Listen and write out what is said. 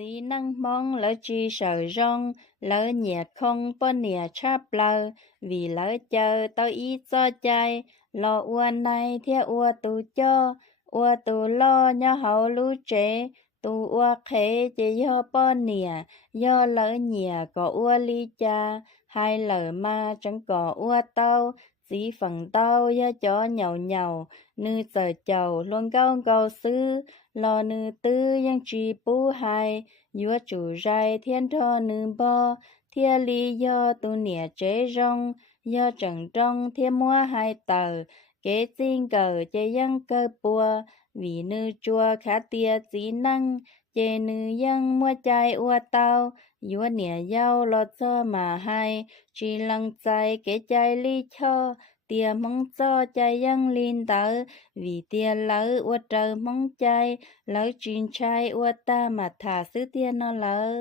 Chỉ năng mong lỡ chi sợ rong, lỡ nhiệt không bó nhiệt chắp lờ, vì lỡ chờ tao ý cho chạy, lo ua này theo ua tù cho, ua tù lo nhớ hậu lũ trẻ, tù ua khế chỉ do bó nhiệt, do lỡ nhiệt có ua ly cha, hai lỡ mà chẳng có ua tao, chỉ phần tao do cho nhậu nhậu, nữ giờ chầu luôn gâu gâu sư, lo nữ tư ยัง chỉ bố hai, vua chủ rai thiên thọ nữ bò, thiên lý do tu nịa chế rong, do trần trong thiên mua hai tờ, kế xin cờ chế ยัง cơ bùa, vì nữ chua khá tia chỉ năng, chế nữ ยัง mua chạy ua tao, vua nịa dâu lo cho mà hai, chỉ lăng chạy kế chạy lý cho, tia mong cho chạy ยัง linh tờ, vì tia lỡ ua trời mong chạy, lỡ chuyện trai ua ta mà thả xứ tia nó lỡ.